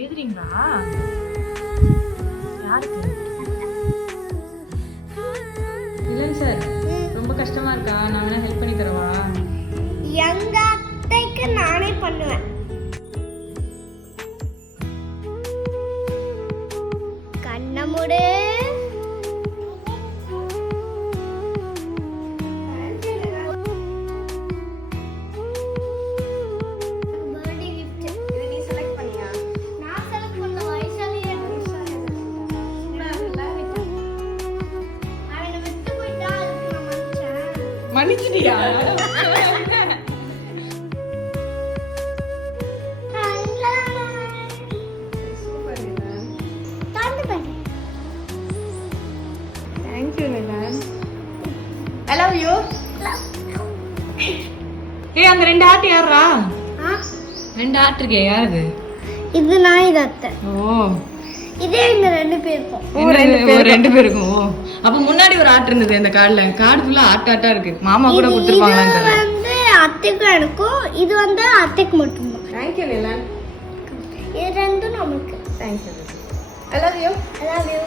எழுதுறீங்களா? யாருக்கு? இல்லைங்க சார், ரொம்ப கஷ்டமா இருக்கா? நான் வேணா ஹெல்ப் பண்ணி தரவா? எங்க அத்தைக்கு நானே பண்ணுவேன். கண்ணை மூடு. மன்னிச்சிட்டியா? Thank you, Nilan. I love you. ஏய், அங்க ரெண்டு ஆட்டு யாரா? ரெண்டு ஆட்டு இருக்கே, யாரு? இது நான், இது அத்தை. ஓ, இதே எங்க ரெண்டு பேருக்கும். ரெண்டு பேருக்கும். அப்ப முன்னாடி ஒரு ஆட்டு இருந்தது இந்த கார்டுல. கார்டு ஃபுல்லா ஆட்டா இருக்கு. மாமா கூட கொடுத்துருப்பாங்களான்னு தெரியல. இது வந்து அத்தைக்கும் எனக்கும், இது வந்து அத்தைக்கு மட்டும்தான். Thank you, Nilan. இது ரெண்டும் நமக்கு. Thank you. I love you. I love you.